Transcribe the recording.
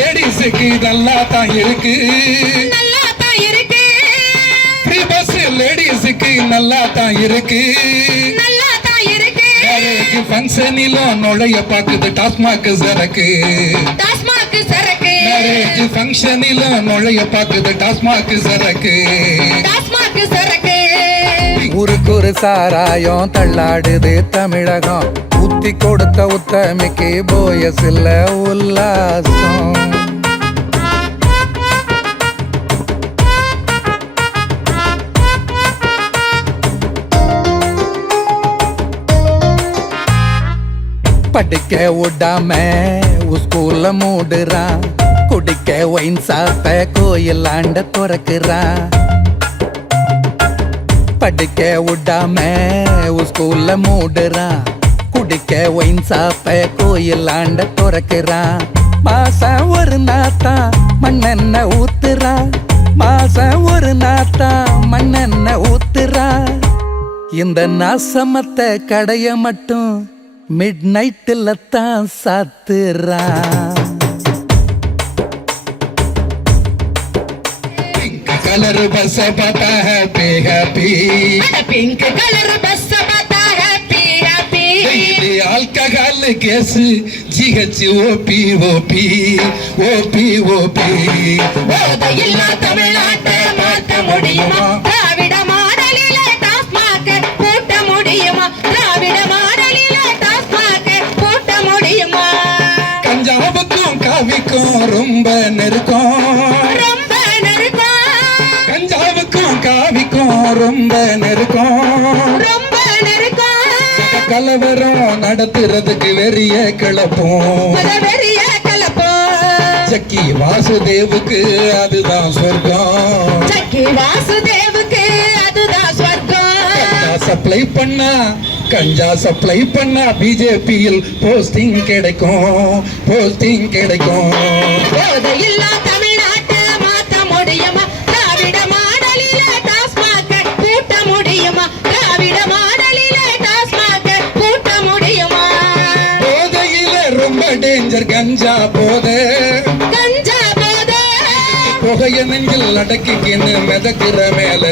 லேடிஸுக்கு நல்லா தான் இருக்கு. நல்லா தான் இருக்கு. ஃப்ரீ பஸ் லேடிஸுக்கு நல்லா தான் இருக்கு. நல்லா தான் இருக்கு. மேரேஜ் ஃபங்க்ஷனிலும் நுழைய பாக்குது. டாஸ்மாக் சரக்கு. டாஸ்மாக் சரக்கு. மேரேஜ் ஃபங்க்ஷனிலும் நுழைய பாக்குது. டாஸ்மாக் சரக்கு. டாஸ்மாக் சரக்கு. ஊருக்கு ஒரு சாராயம் தள்ளாடுது தமிழகம். ஊத்தி கொடுத்த உத்தமிக்கு போயஸ் இல்ல உல்லாசம். படிக்க விடாம ஸ்கூல்ல மூடுறான். குடிக்க ஒயின் சாப்ப கோயில் ஆண்ட துறக்குறான். படிக்க விடாம ஸ்கூல்ல மூடுறான். குடிக்க ஒயின் சாப்ப கோயில் ஆண்ட துறக்கிறான். மாசம் ஒரு நாத்தா மண்ணெண்ண ஊத்துறா மாசம் ஒரு நாத்தா மண்ணெண்ண ஊத்துறா இந்த நாசமத்த கடைய மட்டும் மிட் நைட்டில் தான் சாத்துறா கலர் பஸ் பார்த்தா happy happy pink colour bus பார்த்தா happy happy daily alcohol case GH OP OP OP OP போதையில்லா தமிழ்நாட்டை மாற்ற முடியுமா? திராவிட மாடலில டாஸ்மாக் கூட்ட முடியுமா? திராவிட மாடலில டாஸ்மாக் கூட்ட முடியுமா? கஞ்சாவுக்கும் காவிக்கும் ரொம்ப நெருக்கம். காவிக்கும் ரொம்ப நெருக்கம். கலவரம் நடத்துறதுக்கு வெறிய கிளப்போம். சக்கி வாசுதேவுக்கு அதுதான் சொர்க்கம். சக்கி வாசுதேவுக்கு அதுதான் சொர்க்கம். சப்ளை பண்ணா கஞ்சா சப்ளை பண்ணா பிஜேபியில் போஸ்டிங் கிடைக்கும். போஸ்டிங் கிடைக்கும். போதையில்லா தமிழ்நாட்டை டேஞ்சர் கஞ்சா போதை. கஞ்சா போதை. புகைய நெஞ்சில் அடக்கிக்கின்னு மிதக்கிற மேல.